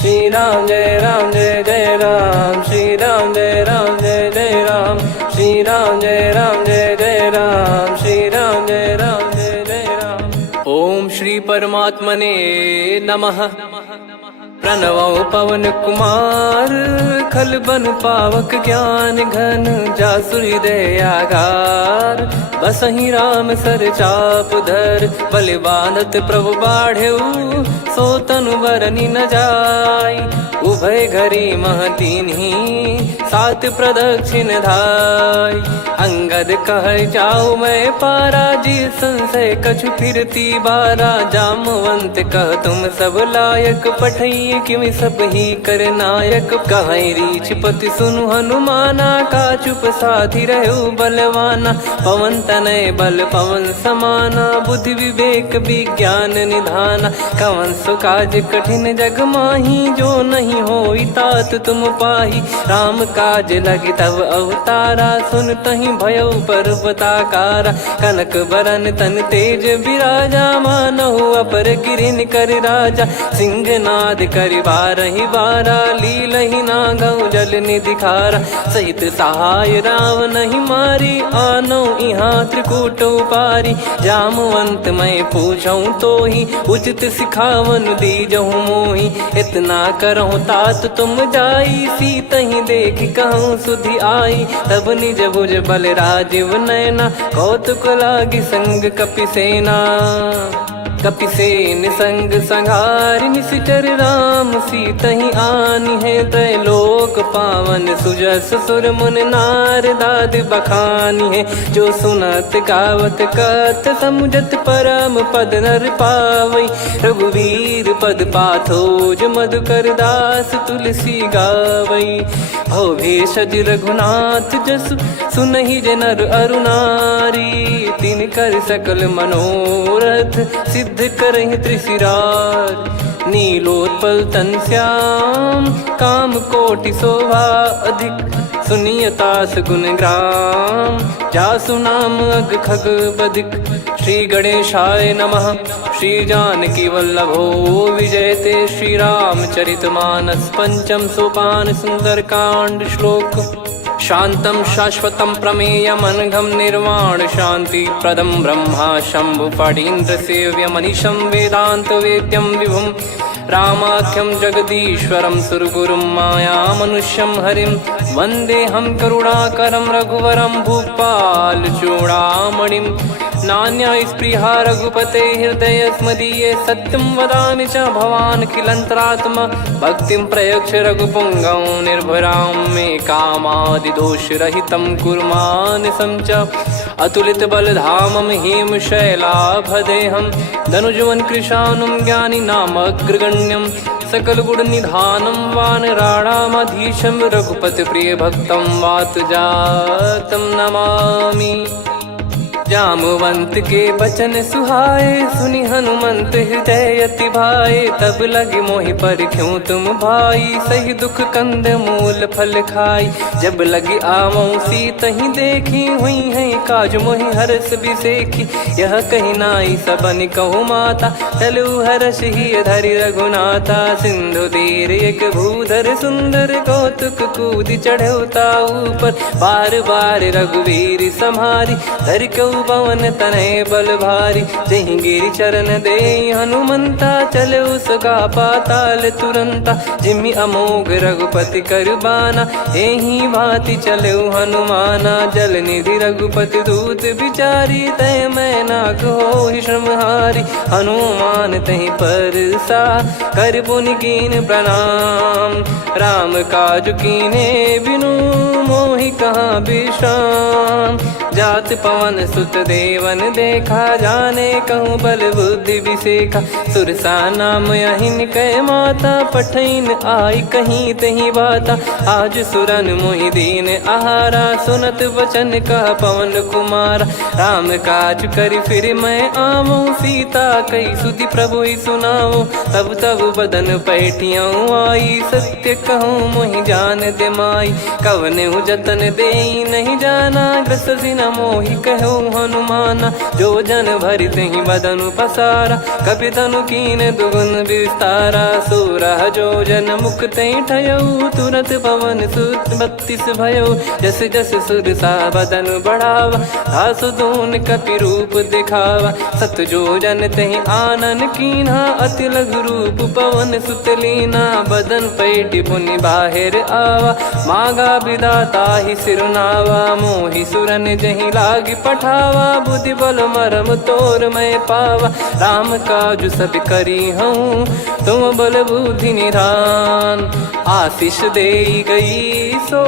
श्री राम जय जय राम, श्री राम जय जय राम, श्री राम जय जय राम, श्री राम जय जय राम। ओम श्री परमात्मने नमः। प्रणवो पवन कुमार, खल बन पावक ज्ञान घन, जासु हृदय आगार। बसहि राम सर चाप धर, बलि बांधत प्रभु बाढ़ेऊ, सो तनु बरनि न जाय। उभय घरी महतीन्ही, सात प्रदक्षिण धाय। अंगद कह जाऊ मैं पारा, जी संशय कछु फिरती बारा। जामवंत कह तुम सब लायक, पठई किमि सब ही कर नायक। कहीं रीछ पति सुनु हनुमाना, का चुप साधि रहु बलवाना। पवन तनय बल पवन समाना, बुद्धि विवेक विज्ञान निधाना। कवन सो काज कठिन जग माही, जो नहीं होई तात तुम पाही। राम काज लगी तब अवतारा, सुन तहि भयउ पर्वताकारा। कनक बरन तन तेज बिराजा, मानहु अपर गिरिन कर राजा। सिंहनाद करि बारहि बारा, लीलहि नागौ जल निधि खारा। सहित सहाय राम नहीं मारी, आनो इहाँ त्रिकूट उपारी। जामवंत मैं पूछऊँ तोहि, उचित सिखावन दीजहु मोहि। इतना करहु तात तुम जाई, सीतहि देख कहूँ सुधि आई। तब निज भुज बल राजीव नयना, कौतुक लागी संग कपिसेना। कपिसेन संग संघारि, निशिचर राम सीतहि आनी है। त्रैलोक पावन सुजस सुर मुन नार, दाद बखानी है। जो सुनत गावत कथ, समुझत परम पद नर पावई। रघुवीर पद पाथोज, मधुकर दास तुलसी गावई। भव भेषज रघुनाथ जसु, सुनहि जे नर अरु नारी। तिन कर सकल मनोरथ, सिद्ध करहि त्रिशिरार। नीलोत्पल तन श्याम, काम कोटि शोभा अधिक। सुनियतास गुण ग्राम, जासु नाम अग खग बदिक। श्री गणेशाय नमः। श्री जानकी वल्लभो विजयते, श्री रामचरित मानस। पंचम सोपान सुंदर कांड श्लोक। शांतं शाश्वतं प्रमेयमनघं, निर्वाण शांति प्रदं ब्रह्मा शंभु फणीन्द्र सेव्यमनिशं। वेदांत वेद्यं विभुं रामाख्यं जगदीश्वरं, सुरगुरुं माया मनुष्यं हरिं। वन्देऽहं करुणाकरं रघुवरं, भूपाल चूडामणिं। नान्या स्पृहा रघुपते हृदय स्मदीये, सत्यं वदामि च भवान् खिलन्तरात्मा। भक्तिं प्रयच्छ रघुपुङ्गं, निर्भरां मे कामादिदोषरहितं कुर्मानिसं च। अतुलित बलधामं हेमशैलाभदेहं, धनुजवन कृशानुं ज्ञानी नामग्रगण्यं। सकल गुण निधानं वानराणामधीशं, रघुपति प्रिय भक्तं वातजातं नमामि। जामवंत के बचन सुहाए, सुनि हनुमंत हृदय अति भाए। तब लगे मोहि पर क्यों तुम भाई, सही दुख कंद मूल फल खाई। जब लगे आवऊं सीतहि देखी, हुई है काज मोहि हरस बिसेखी। यह कही नाई सबन कहु माता, चलु हरष ही धरि रघुनाथा। सिंधु तीर एक भूधर सुंदर, कौतुक कूद चढ़ौता ऊपर। बार बार रघुवीर सम्हारी, धर कऊ पवन तनय बल भारी। जहि गिरि चरण दे हनुमंता, चले उसका पाताल तुरंता। जिमि अमोघ रघुपति कर बाना, एहि भांति चले हनुमाना। जल निधि रघुपति दूत बिचारी, तय मैं नाग होहि श्रमहारी। हनुमान तहि परसा, कर पुनि कीन प्रणाम। राम काज कीने बिनु, मोहि कहाँ विश्राम। जात पवन सुत देवन देखा, जाने कहूँ बल बुद्धि विसेखा। सुरसा नाम अहिन कै माता, पठैन आई कहीं तही बाता। आज सुरन मोहि दीन आहारा, सुनत वचन कह पवन कुमारा। राम काज करि फिर मैं आवऊं, सीता कई सुधि प्रभु ही सुनाओ। तब तब बदन पैठियाँ आई, सत्य कहूँ मोहि जान दे माई। कवने जतन दे नहीं जाना, ग्रसि न मोहि कहो हनुमाना। जो जन भरि तेहि बदनु पसारा, कपि तनु कीन दुगुन विस्तारा। सोरह जो जन मुख तेहि ठयऊ, तुरत पवन सुत 32 भयऊ। जस जस सुरसा बदन बढ़ावा, आसु दून कपि रूप दिखावा। सत जो जन तेहि आनन कीन्हा, अति लघु रूप पवन सुत लीना। बदन पैटि पुनि बाहिर आवा, मागा विधाता ही सिरुनावा। मोहि सुरन जहि लागी पठावा, बुद्धि बल मरम तोर मैं पावा। राम काजु सब करी हूँ, तुम बल बुद्धि निधान। आशीष देई गई सो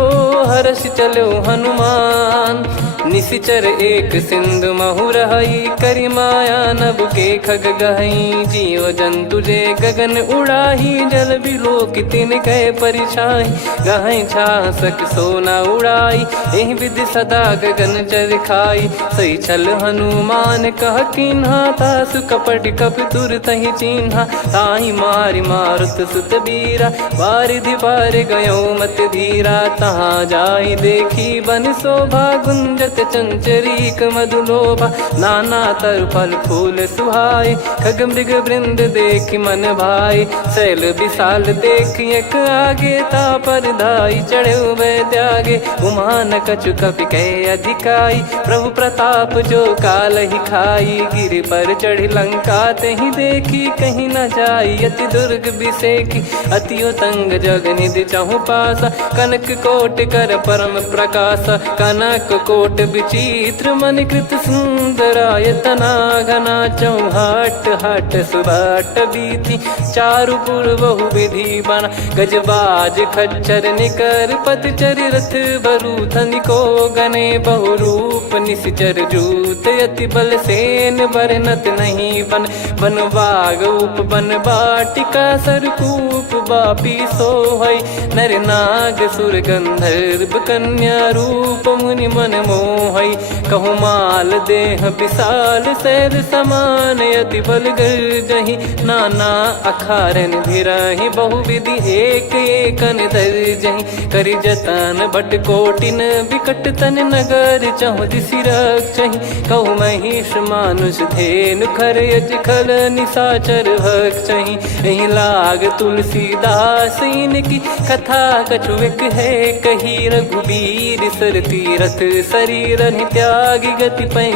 हर्ष चलो हनुमान। निशिचर एक सिंधु महु रहई, करी माया नभ के खग गहई। जीव जंतु जे गगन उड़ाही, जल बिलोक तिन कह परिछाई। गहई छासक सोना उड़ाई, एहि विधि सदा गगन चर खाई। सही छल हनुमान कह कीन्हा, तासु कपट कप तुर तहि चिन्हा। ताहि मारि मारुत सुत बीरा, वारिधि पार गयो मत धीरा। तहाँ जाई देखी बन शोभा, गुंजत चंचरीक मधुलोभा। नाना तर फल फूल सुहाए, खग मृग वृंद देख मन भाई। शैल विशाल देख एक आगे, तापर धाई चढ़े वै त्यागे। उमान कछु कपि कह अधिकाई, प्रभु प्रताप जो काल ही खाई। गिर पर चढ़ी लंका तेहि देखी, कहीं न जाई अति दुर्ग बिसेकी। अति उतंग जग निधि चहु पासा, कनक कोट कर परम प्रकाश। कनक कोट विचित्र मन कृत सुंदरायतना। घना चौहाट हाट सुबाट बीती, चारु पुर बहु विधि बना। गजबाज खच्चर निकर पतचर, रथ बरु धनिको गने। बहु रूप निशिचर जूत, अति बल सेन बरनत नहीं बन। बन बाग उप बन बाटिका, सरकूप बापी सोहई। नर नाग सुर गंधर्व कन्या, रूप मुनि मन मोहई। कहु माल देह विशाल, शैल समान अति बल गर्जहि। नाना अखारन भिरहि, बहु विधि एक एकन दर्जहि। करि जतन बट कोटिन, बिकट तन नगर चहु दिसि रक्षहि। कहु महिष मानुष धेनु, खर यज खल निशाचर भक्षहि। एहि लाग तुलसीदास इनकी, कथा कछु एक है कही। रघुबीर सर तीरथ शरीर, त्यागी गति पै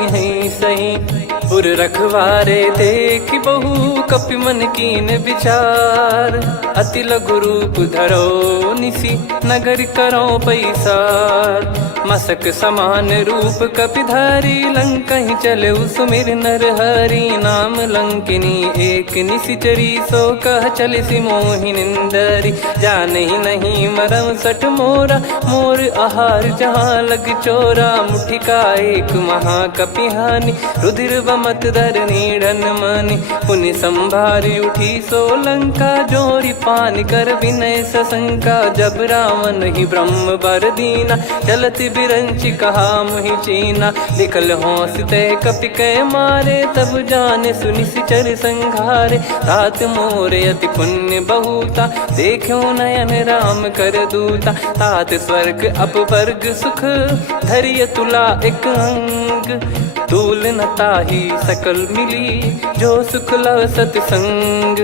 सही। पुर रखवारे देख बहु, कपि मन कीन विचार। अति लघु रूप धरो निसी, नगर करो पैसार। मसक समान रूप कपि धारी, लंकहि चले सुमिर नर हरि। नाम लंकिनी एक निशिचरी, सो कह चलिसि मोहि निंदरी। जानहि नहीं मरम सठ मोरा, मोर आहार जहाँ लग चोरा। मुठिका एक महाकपिहानि, रुधिर बमत धरनी ढन मानि। पुनि संभारी उठी सो लंका, जोरी पान कर विनय सशंका। जब रावण ही ब्रह्म बर दीना, चलत बिरंचि कहा मुहि चीना। लिखल होंस ते कपि कै मारे, तब जाने सुनि सिचर संघारे। तात मोरे अति पुण्य बहुता, देखो नयन राम कर दूता। तात स्वर्ग अपवर्ग सुख, धरिय तुला एक अंग। तूल न ताहि सकल मिली, जो सुख लव सतसंग।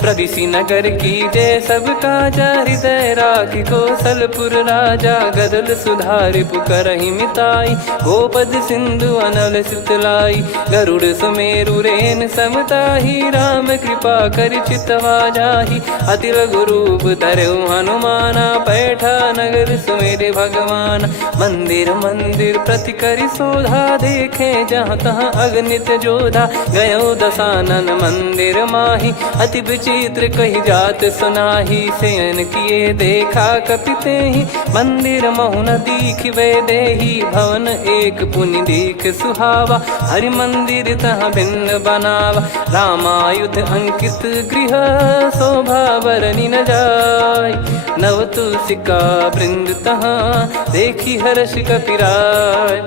प्रविशि नगर की जय सब काजा, हृदय राखि कौशलपुर राजा। गदल सुधारि पुकरहि मिताई, गोपद सिंधु अनल सितलाई। गरुड़ सुमेरु रेन समताहि, राम कृपा करि चितवा जाहि। अति लघु रूप धरऊ हनुमाना, पैठा नगर सुमेरे भगवान। मंदिर मंदिर प्रति करि शोधा, देखे जहाँ तहाँ अगणित जोधा। गयो दशानन मंदिर माही, अति विचित्र कही जात सुनाही। शयन किए देखा कपि तेहि, मंदिर महु न दीख वे देही। भवन एक पुनि दीख सुहावा, हरि मंदिर तहाँ भिन्न बनावा। रामायुध अंकित गृह, शोभा बरनि न जाय। नव तुलसी का वृंद तहाँ, देखी हर्ष कपिराय।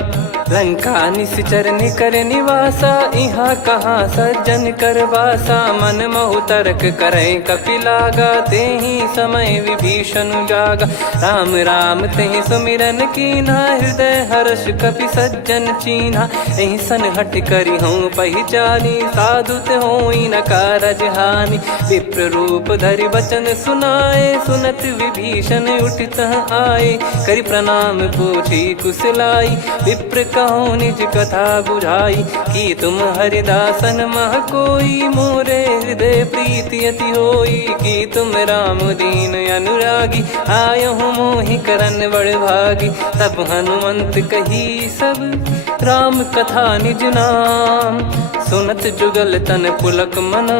लंका निश्चर निकर निवासा, इहाँ कहाँ सज्जन कर वासा। मन महु तर्क करे कपिलागा, तेहि समय विभीषण जागा। राम राम तेहि सुमिरन कीन्हा, हृदय हर्ष कपि सज्जन चीन्हा। एहि सन हट करि हूँ पहिचानी, साधु ते होई न कारज हानि। विप्र रूप धरि वचन सुनाए, सुनत विभीषण उठित आए। करि प्रणाम पूछी कुशलाई, विप्र कहो निज कथा बुझाई। कि तुम हरिदासन मह कोई, मोरे हृदय प्रीति अति होई। कि तुम राम दीन अनुरागी, आयहु मोहि करन बड़ भागी। तब हनुमंत कही सब राम कथा निज नाम, सुनत जुगल तन पुलक मना,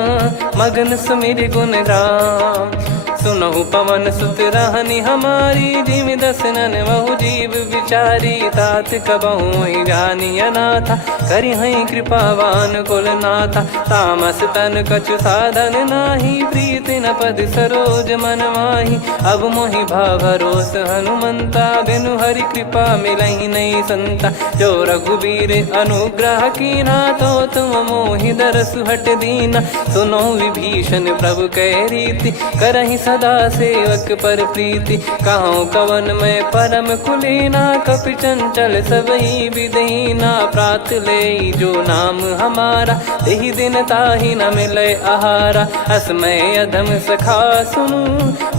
मगन सुमिर गुण राम। सुनहु पवन सुत रहनी हमारी, जिमि दसनन महु जीव विचारी। तात कबहु ही जानी अनाथा, करि हई कृपावान कुल नाथा। तामस तन कछु साधन नाही, प्रीति न पद सरोज मन माही। अब मोहि भाव भरोस हनुमंता, बिनु हरि कृपा मिलहि नहीं संता। जो रघुबीर अनुग्रह कीन्हा, तो तुम मोहि दरसु हट दीना। सुनो विभीषण प्रभु कह रीति, करहि सदा सेवक पर प्रीति। कहूँ कवन में परम कुलीना, कपि चंचल सबही विदहीना। प्रात ले जो नाम हमारा, तेहि दिन ताहि न मिले आहारा। असमय अधम सखा सुनु,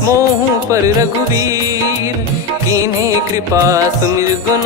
मोहु पर रघुवीर। कीन्ही कृपा सुमिर गुण,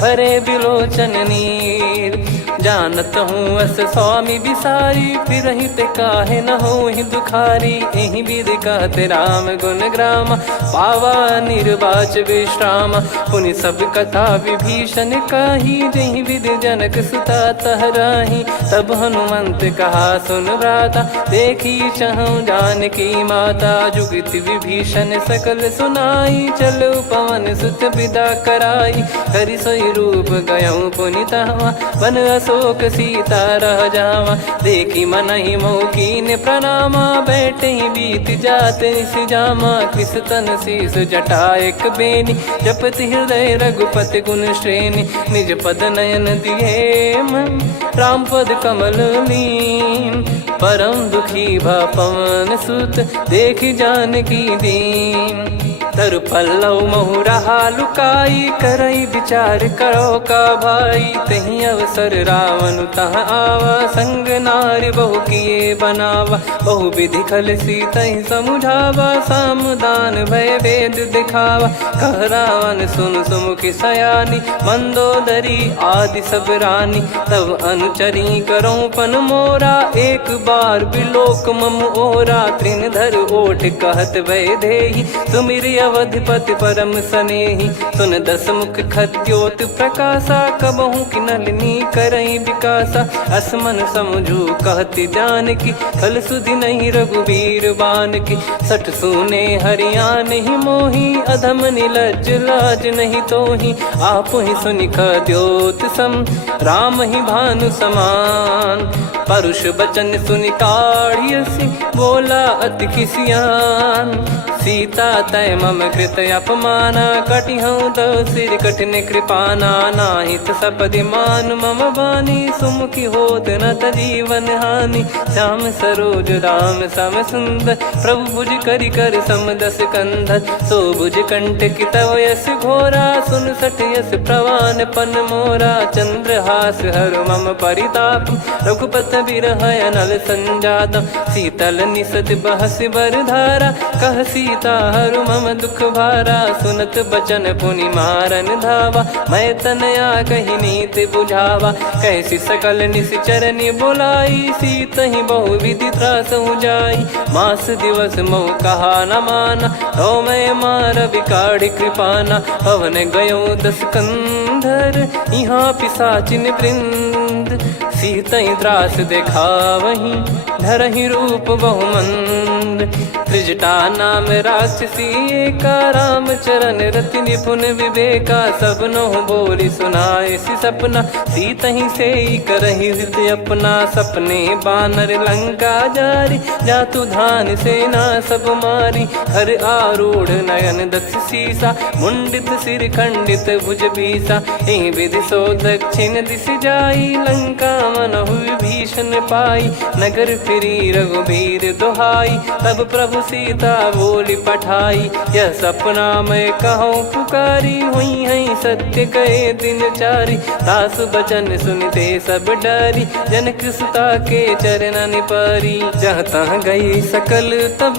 भरे बिलोचन नीर। जानत हूँ अस स्वामी बिसारी, फिरहि ते काहे न होहि दुखारी। एहि विधि कहते राम गुण ग्राम, पावा निर्वाच विश्राम। पुनि सब कथा विभीषण काही, जहि विधि जनक सुता तहराही। तब हनुमंत कहा सुन भ्राता, देखी चहु जानकी माता। जुगति विभीषण सकल सुनाई, चलो पवन सुत विदा कराई। करि सोई रूप गयऊँ पुनि तहवा, वन अशोक सीता रह जावा। देखी मनहि मोह कीन्ह प्रणामा, बैठे ही बीत जात निस जामा। कृस तन शीस जटा एक बेनी, जपति हृदय रघुपति गुण श्रेणी। निज पद नयन दिए मन, राम पद कमल लीन। परम दुखी भा पवन सुत, देखि जानकी दीन। तरु पल्लव महु रहा लुकाई, करई विचार करो का भाई। तहि अवसर रावण तह आवा, संग नारी बहु किए बनावा। बहु विधि खल सीतहि समुझावा, सामदान भय वेद दिखावा। कह रावण सुन सुमुखि सयानी, मंदोदरी आदि सब रानी। तब अनुचरी करो पन मोरा, एक बार बिलोक मम ओरा। तृण धर ओठ कहत भय देहि, सुमिर अवधिपति परम सनेहि। सुन दस मुख खद्योत प्रकाशा, कबहु कि नलिनी करई विकासा। असमन समझू कहति जानकी, खल सुधि नहीं रघुवीर बानकी। सठ सुने हरियाण ही मोही, अधम निलज्ज लाज नहीं तोही। आप ही सुनि खद्योत सम, राम ही भानु समान। परुष बचन सुनि काढ़ियसि, बोला अति किसियान। सीता तय मम कृत अपमाना, कटिहऊँ तव सिर कठिन कृपाना। नाहित सपदि मान मम बानी, सुमुखी होत न जीवन हानि। श्याम सरोज राम सम सुंदर, प्रभु भुज करि कर सम दस कंधर। सो भुज कंठ की तव यस घोरा, सुन सठ यस प्रवान पन मोरा। चंद्रहास हर मम परिताप, रघुपत बिरह अनल संजातम। शीतल निसत बहस बर धारा, कह सीता हरु मम दुख भारा। सुनत बचन पुनि मारन धावा, मैं तनया कहि नीति बुझावा। कैसी सकल निश्चरनि बुलाई, सीतहि बहु विधि त्रासहु जाई। मास दिवस मोह कहा न माना, तो मैं मार बिकाढ़ि कृपाना। पवन गयो दस कंधर, यहाँ पिशाचिन वृंद। मंद, सीतई त्रास देखावहीं धरहि रूप बहुमंद। त्रिजटा नाम राक्षसी एका, राम चरण रति निपुण विवेका। सबनो बोली सुनाए सि सपना, सीतहि से करहि हृत अपना। सपने बानर लंका जारी, जातु धान सेना सब मारी। हर आरूढ़ नयन दक्ष सीसा, मुंडित सिर खंडित भुज बीसा। एहि विधि सो दक्षिण दिश जाई, लंका मनहु भीषण पाई। नगर फिरी रघुबीर दुहाई, तब प्रभु सीता बोली पठाई। यह सपना मैं कहूँ पुकारी, हुई है सत्य कहे दिन चारी। दास बचन सुनते सब डरी, जनक सुता के चरण पारी। जहाँ तहाँ गई सकल तब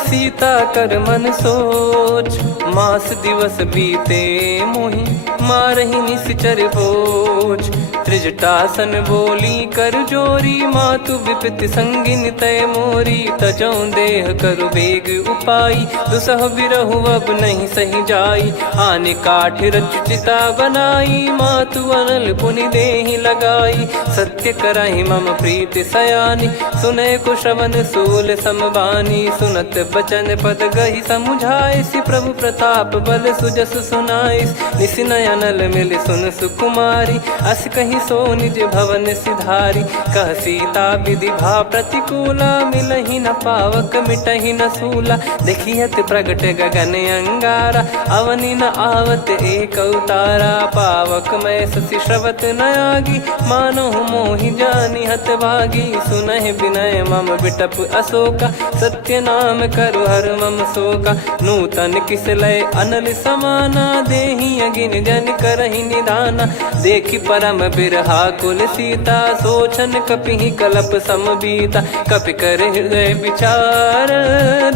सीता कर मन सोच, मास दिवस बीते मोहि मारहि निश्चर बोझ। त्रिजटासन बोली कर जोरी, मातु विपत्ति संगिन तय मोरी। तजौ देह करु बेग उपाई, दुसह बिरहु अब नहीं सही जाई। आने काठ रचिता बनाई, मातु अनल पुनि देहि लगाई। सत्य करहि मम प्रीति सयानी, सुनय को श्रवण सूल समबानी। सुनत बचन पद गहि समुझाए, सि प्रभु प्रताप बल सुजस सुनाइस। निस नयनल मिल सुन सुकुमारी, अस कहि सो निज भवन सिधारी। कह सीता विधि भा प्रतिकूला, मिलहि न पावक मिटहि न सूला। देखियत प्रगट गगन अंगारा, अवनि न आवत एक अवतारा। पावक मैं शशि श्रवत न आगी, मानो मोहि जानि हत भागी। सुनहि विनय मम बिटप अशोका, सत्य नाम करु हर मम शोका। नूतन किस लय अनल समाना, देहि अगिन जन करहि निदाना। देखि परम बिरहा कुल सीता, सोचन कपिहि कलप समबीता। कपि कर हृदय विचार,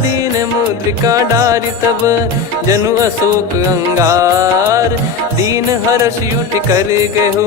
दीन मुद्रिका डारि तब जनु अशोक अंगार। दीन हर्ष उठ कर गहु,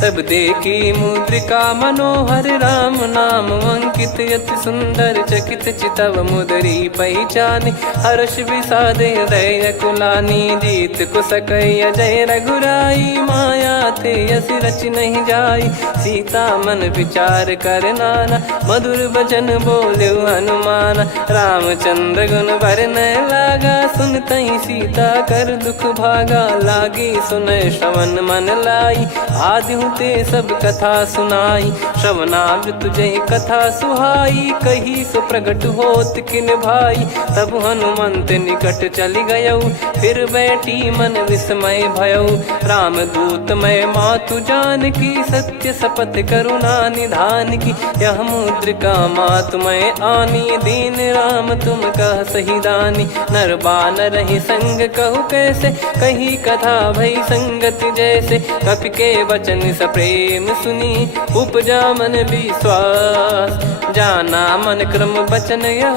तब देखी मुद्रिका मनोहर। राम नाम अंकित अति सुंदर, चकित चितव मुदरी पहचान। हर्ष विषाद हृदय कुलानी, जीत को सकय जय रघुराई। माया थे यस रच नहीं जाई, सीता मन विचार कर नाना। मधुर बचन बोले हनुमान, रामचंद्र गुण बरनै लागा। सुनतहि सीता कर दुख भागा, लागी सुनय श्रवण मन लाई। आदिहु ते सब कथा सुनाई, श्रवणामृत जय कथा सुहाई। कही सो प्रगट होत किन भाई, तब हनुमंत निकट चली गयौ। फिर बैठी मन विस्मय भयौ, राम दूत मैं मातु जानकी। सत्य शपथ करुणा निधान की, यह मुद्रिका मातु मैं आनी। दीन राम तुम कह सही दानी, नर बानर ही संग कहु कैसे। कही कथा भई संगति जैसे, कपि के वचन सप्रेम सुनी। उपजा मन विश्वास, जाना मन क्रम बचन यह।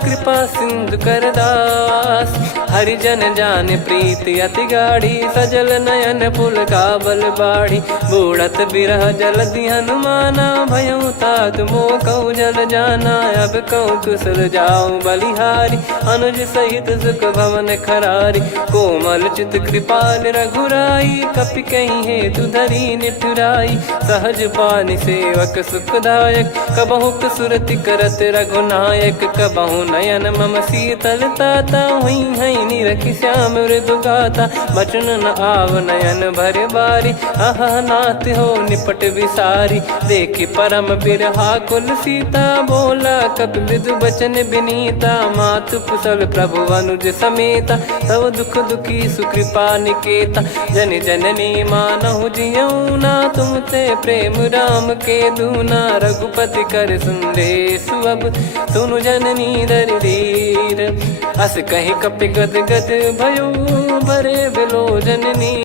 कृपा सिंधु कर दास, हरिजन जान प्रीति अति गाढ़ी। सजल नयन पुल का बल बाढ़ी, बूढ़त बिरह जल दी हनुमाना। भयउ तात मोह कहु जल जाना, अब कहु कुशल जाऊं बलिहारी। अनुज सहित सुख भवन खरारी, कोमल चित कृपाल रघुराई। कपि कहीं हेतु धरी निठुराई, सहज पानि सेवक सुखदायक। कबहु सुरति करत रघुनायक, कबहु नयन मम शीतल ताता। हुई है निरखि श्याम मृदु गाता, बचन न आव नयन भर बारी। आहा नाथ हो निपट विसारी, देखि परम बिरहा कुल सीता। बोला कपि मृदु बचन बिनीता, मातु कुशल प्रभु अनुज समेता। तव दुख दुखी सुकृपा निकेता, जन जननी मानहु जियऊ ना। तुम ते प्रेम राम के दूना, रघुपति कर संदेश अब सुनु जननी दर धीर। अस कहि कपि गद गद भयो, भरे बिलो जननी।